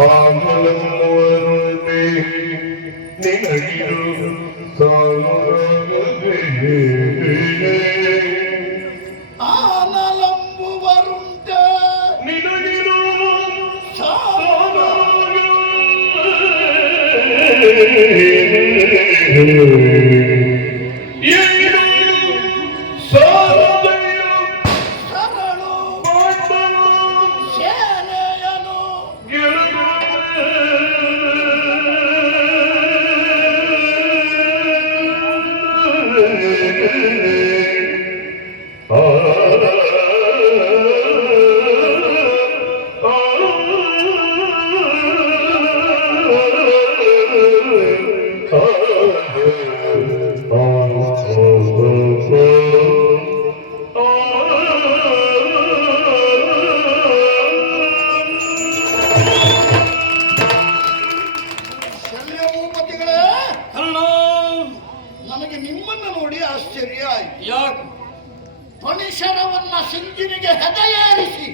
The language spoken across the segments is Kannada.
ಆಮಲಮ್ಮವರುಂಡೆ ನಿನಗಿರು ಸಾಲುರಾಗದೆ ಆನಲಂಬುವರುಂಡೆ ನಿನಗಿರು ನನಗೆ ನಿಮ್ಮನ್ನು ನೋಡಿ ಆಶ್ಚರ್ಯ ಆಯ್ತು. ಯಾಕೆ? ಪರಿಸರವನ್ನ ಸಿಂಚಿನಿಗೆ ಹೆದೆಯೇರಿಸಿ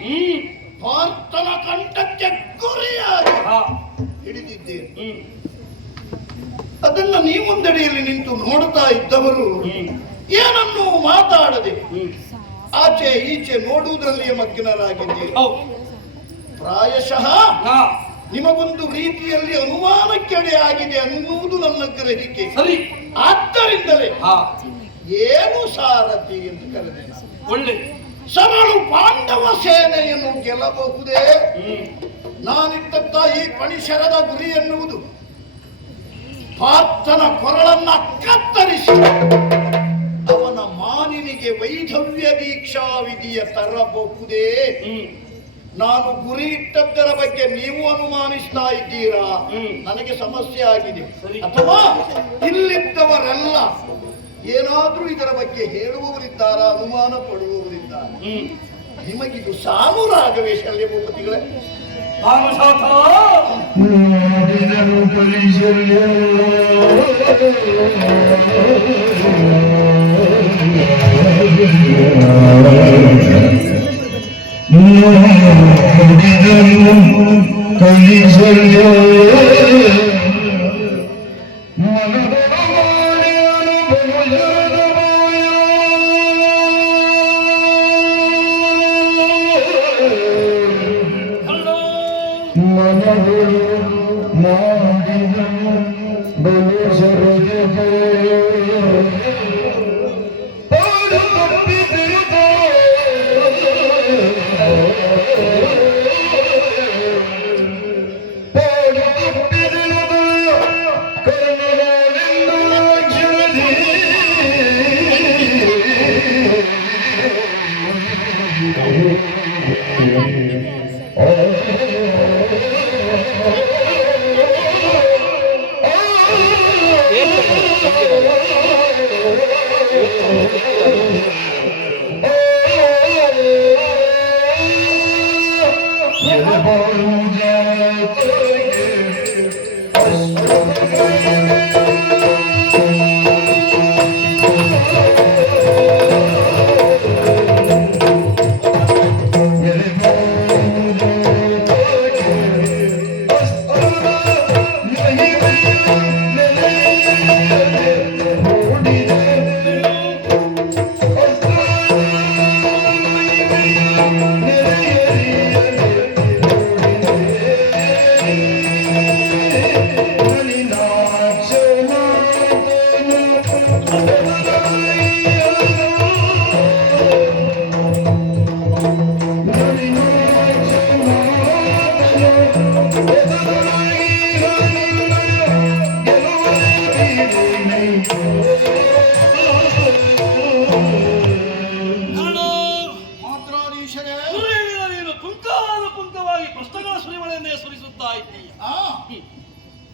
ಪಾರ್ಥನ ಕಂಠಕ್ಕೆ ಗುರಿಯಾಗಿ ಹಿಡಿದಿದ್ದೇನೆ. ಅದನ್ನ ನೀವೊಂದೆಡೆಯಲ್ಲಿ ನಿಂತು ನೋಡ್ತಾ ಇದ್ದವರು ಏನನ್ನೂ ಮಾತಾಡದೆ ಆಚೆ ಈಚೆ ನೋಡುವುದರಲ್ಲಿಯೇ ಮಗ್ನರಾಗಿದ್ದೇವೆ. ಪ್ರಾಯಶಃ ನಿಮಗೊಂದು ರೀತಿಯಲ್ಲಿ ಅನುಮಾನಕ್ಕೆಡೆ ಆಗಿದೆ ಅನ್ನುವುದು ನನ್ನ ಗ್ರಹಿಕೆ. ಆದ್ದರಿಂದಲೇ ಏನು ಸಾರಥಿ ಎಂದು ಕರೆದೆ. ಒಳ್ಳೆ ಸರಳು ಪಾಂಡವ ಸೇನೆಯನ್ನು ಗೆಲ್ಲಬಹುದೇ? ನಾನಿದ್ದಂತ ಈ ಪರಿಸರದ ಗುರಿ ಎನ್ನುವುದು ಪಾರ್ಥನ ಕೊರಳನ್ನ ಕತ್ತರಿಸಿ ಅವನ ಮಾನಿನಿಗೆ ವೈಧವ್ಯ ದೀಕ್ಷಾ ವಿಧಿಯ ತರಬಹುದೇ? ನಾನು ಗುರಿ ಇಟ್ಟದ್ದರ ಬಗ್ಗೆ ನೀವು ಅನುಮಾನಿಸ್ತಾ ಇದ್ದೀರಾ? ನನಗೆ ಸಮಸ್ಯೆ ಆಗಿದೆ. ಅಥವಾ ಇಲ್ಲಿದ್ದವರೆಲ್ಲ ಏನಾದ್ರೂ ಇದರ ಬಗ್ಗೆ ಹೇಳುವವರಿದ್ದಾರಾ, ಅನುಮಾನ ಪಡುವವರಿದ್ದಾರಾ? ನಿಮಗಿದು ಸಾಲು ರಾಗವೇ ಶಲ್ಯಭೂಪತಿಗಳೇ?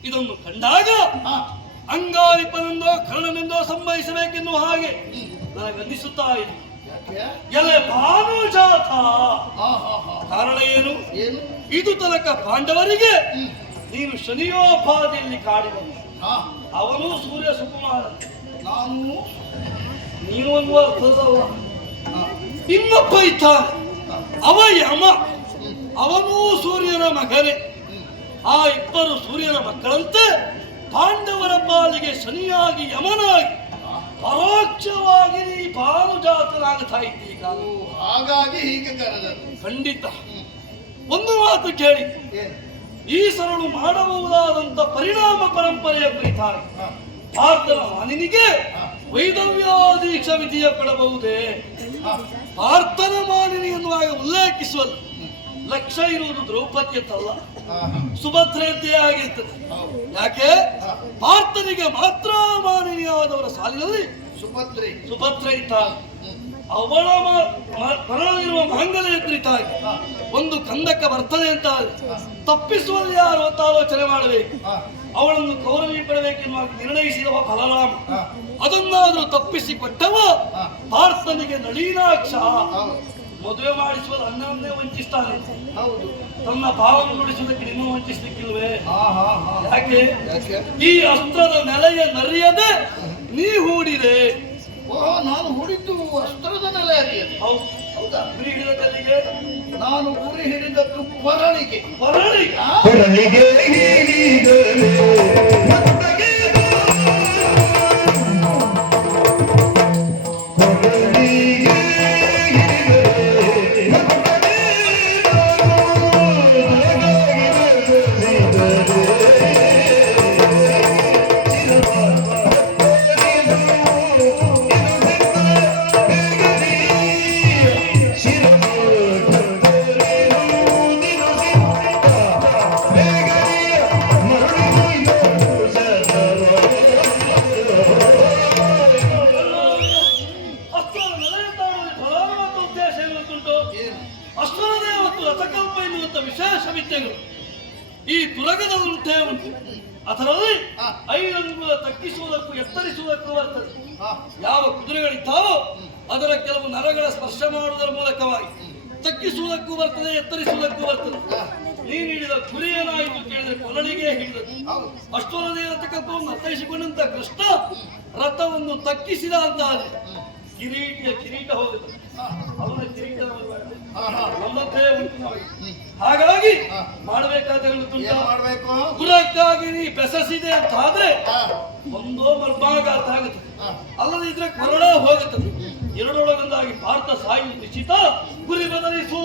ಇದನ್ನು ಕಂಡಾಗ ಅಂಗಾಲಿಪನೆಂದೋ ಕರ್ಣನೆಂದೋ ಸಂಭವಿಸಬೇಕೆನ್ನುವ ಹಾಗೆ ನನಗೆ ಅಂದಿಸುತ್ತಾ ಇದೆ. ಎಲೆ ಭಾನುಜಾತ, ಕಾರಣ ಏನು? ಇದು ತನಕ ಪಾಂಡವರಿಗೆ ನೀನು ಶನಿಯೋಪಾದಿಯಲ್ಲಿ ಕಾಡಿದನು. ಅವನು ಸೂರ್ಯ ಸುಕುಮಾರ, ನಾನು ನೀನು ಅನ್ನುವ ಅರ್ಥದವ. ಇನ್ನೊಬ್ಬ ಇದ್ದಾನೆ, ಅವ ಯಮ, ಅವನೂ ಸೂರ್ಯನ ಮಗನೇ. ಆ ಇಬ್ಬರು ಸೂರ್ಯನ ಮಕ್ಕಳಂತೆ ಪಾಂಡವರ ಪಾಲಿಗೆ ಶನಿಯಾಗಿ ಯಮನಾಗಿ ಪರೋಕ್ಷವಾಗಿ ನೀ ಭಾನುಜಾತನಾಗ್ತಾ ಇದ್ದೀಗ. ಹಾಗಾಗಿ ಹೀಗೆ ಕರೆದದ್ದು. ಖಂಡಿತ. ಒಂದು ಮಾತು ಕೇಳಿ, ಏನು? ಈ ಸರಳು ಮಾಡಬಹುದಾದಂತ ಪರಿಣಾಮ ಪರಂಪರೆಯ ಕುರಿತಾಗಿ ಭಾರತದ ಮಾನಿನಿಗೆ ವೈದವ್ಯಾದೀಕ್ಷ ವಿಧಿಯ ಕೊಡಬಹುದೇ? ಭಾರತದ ಮಾನಿನಿ ಎನ್ನುವಾಗ ಉಲ್ಲೇಖಿಸುವಲ್ಲಿ ಲಕ್ಷ್ಯ ಇರುವುದು ದ್ರೌಪದಿಯತ್ತಲ್ಲ, ಸುಭದ್ರೆಯಂತೆಯೇ ಆಗಿರ್ತದೆ. ಯಾಕೆ? ಭಾರತನಿಗೆ ಮಾತ್ರ ಮಾನಿನಿಯಾದವರ ಸಾಲಿನಲ್ಲಿ ಸುಭದ್ರೆ ಇದ್ದಾಳೆ. ಅವಳ ಮರಳಿರುವ ಮಾಂಗಲ್ಯ ಕುರಿತಾಗಿ ಒಂದು ಕಂದಕ ಬರ್ತದೆ ಅಂತ ತಪ್ಪಿಸುವಲ್ಲಿ ಯಾರು ಅಂತ ಆಲೋಚನೆ ಮಾಡಬೇಕು. ಅವಳನ್ನು ಕೌರವಿ ಪಡಬೇಕೆನ್ನುವ ನಿರ್ಣಯಿಸಿದವ ಬಲರಾಮ. ಅದನ್ನಾದರೂ ತಪ್ಪಿಸಿಕೊಟ್ಟವ ಭಾರತನಿಗೆ ನಳೀನಾಕ್ಷ. ಮದುವೆ ಮಾಡಿಸುವುದು ಅನ್ನವನ್ನೇ ವಂಚಿಸ್ತಾನೆ, ತನ್ನ ಭಾವವನ್ನು ನುಡಿಸುವುದಕ್ಕೆ ಇನ್ನೂ ವಂಚಿಸಲಿಕ್ಕಿಲ್ವೇ? ಯಾಕೆ? ಈ ಅಸ್ತ್ರದ ನೆಲೆಯ ನರಿಯದೆ ನೀ ಹೂಡಿದೆ. ನಾನು ಹೂಡಿದ್ದು ಅಸ್ತ್ರದ ನೆಲೆ ಅರಿಯದೆ. ಹೌದಾ? ಗುರಿ ಹಿಡಿದ ಕಲ್ಲಿಗೆ ನಾನು ಗುರಿ ಹಿಡಿದದ್ದು ಕೊರಳಿಗೆ. ಕೊರಳಿಗೆ ವಿಶೇಷ ವಿದ್ಯೆಗಳು ಈ ತುರಗದಲ್ಲುಂಟೇ ಉಂಟು. ಅದರಲ್ಲಿ 5 ಅಂಗುಲ ತಗ್ಗಿಸುವುದಕ್ಕೂ ಎತ್ತರಿಸುವುದಕ್ಕೂ ಬರ್ತದೆ. ಯಾವ ಕುದುರೆಗಳಿದ್ದಾವೋ ಅದರ ಕೆಲವು ನರಗಳ ಸ್ಪರ್ಶ ಮಾಡುವುದರ ಮೂಲಕವಾಗಿ ತಗ್ಗಿಸುವುದಕ್ಕೂ ಬರ್ತದೆ, ಎತ್ತರಿಸುವುದಕ್ಕೂ ಬರ್ತದೆ. ನೀನು ಹಿಡಿದ ಗುರಿ ಏನಾಯಿತು ಕೇಳಿದ್ರೆ ಕೊರಳಿಗೆ ಹಿಡಿದದ್ದು. ಅಷ್ಟೊಂದೇ ಇರತಕ್ಕಂಥವನ್ನು ಅರ್ಥೈಸಿಕೊಂಡಂತ ಕೃಷ್ಣ ರಥವನ್ನು ತಗ್ಗಿಸಿದ ಅಂತ ಕಿರೀಟ ಹೋಗುತ್ತದೆ. ಅವನ ಕಿರೀಟ ನಮ್ಮಂತೆ ಉಂಟು. ಹಾಗಾಗಿ ಮಾಡಬೇಕಾದ ಗುರಕ್ಕಾಗಿ ನೀ ಬೆಸಸಿದೆ ಅಂತ ಆದ್ರೆ ಒಂದೋ ಮರ್ಭಾಗ ಅಂತ ಆಗುತ್ತೆ, ಅಲ್ಲದಿದ್ರೆ ಕೊರಳ ಹೋಗುತ್ತದೆ. ಎರಡರೊಳಗೊಂದಾಗಿ ಭಾರತ ಸಾಯುವುದು ನಿಶ್ಚಿತ. ಗುರಿ ಬದಲಿಸು.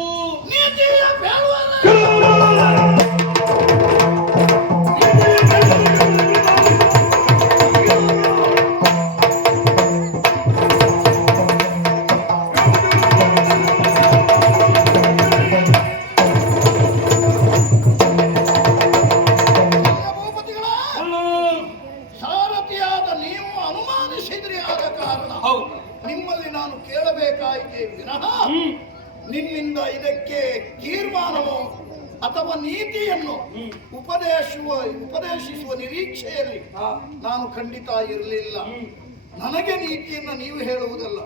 ನಿಮ್ಮಲ್ಲಿ ನಾನು ಕೇಳಬೇಕಾಯಿತೆ ವಿನಃ ನಿಮ್ಮಿಂದ ಇದಕ್ಕೆ ತೀರ್ಮಾನವೋ ಅಥವಾ ನೀತಿಯನ್ನು ಉಪದೇಶಿಸುವ ನಿರೀಕ್ಷೆಯಲ್ಲಿ ನಾನು ಖಂಡಿತ ಇರಲಿಲ್ಲ. ನನಗೆ ನೀತಿಯನ್ನು ನೀವು ಹೇಳುವುದಲ್ಲ.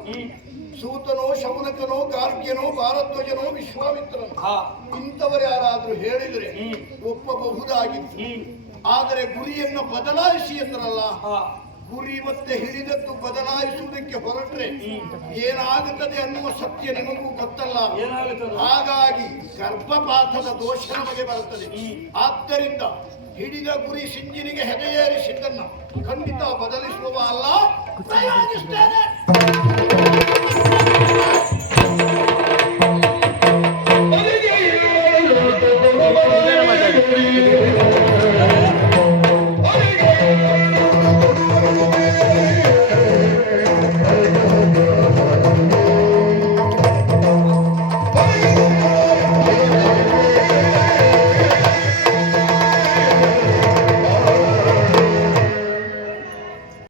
ಸೂತನೋ, ಶೌನಕನೋ, ಗಾರ್ಗ್ಯನೋ, ಭಾರದ್ವಾಜನೋ, ವಿಶ್ವಾಮಿತ್ರನೋ ಇಂಥವರು ಯಾರಾದ್ರೂ ಹೇಳಿದ್ರೆ ಒಪ್ಪಬಹುದಾಗಿತ್ತು. ಆದರೆ ಗುರಿಯನ್ನು ಬದಲಾಯಿಸಿ ಎಂದ್ರಲ್ಲ, ಗುರಿ ಮತ್ತೆ ಹಿಡಿದದ್ದು ಬದಲಾಯಿಸುವುದಕ್ಕೆ ಹೊರಟ್ರೆ ಏನಾಗುತ್ತದೆ ಅನ್ನುವ ಸತ್ಯ ನಿಮಗೂ ಗೊತ್ತಲ್ಲ. ಹಾಗಾಗಿ ಗರ್ಭಪಾತದ ದೋಷ ನಮಗೆ ಬರುತ್ತದೆ. ಆದ್ದರಿಂದ ಹಿಡಿದ ಗುರಿ ಸಿಂಜಿನಿಗೆ ಹೆದೆಯೇರಿಸಿದ್ದನ್ನ ಖಂಡಿತ ಬದಲಿಸುವ ಅಲ್ಲ, ಪ್ರಯೋಗಿಸ್ತೇನೆ.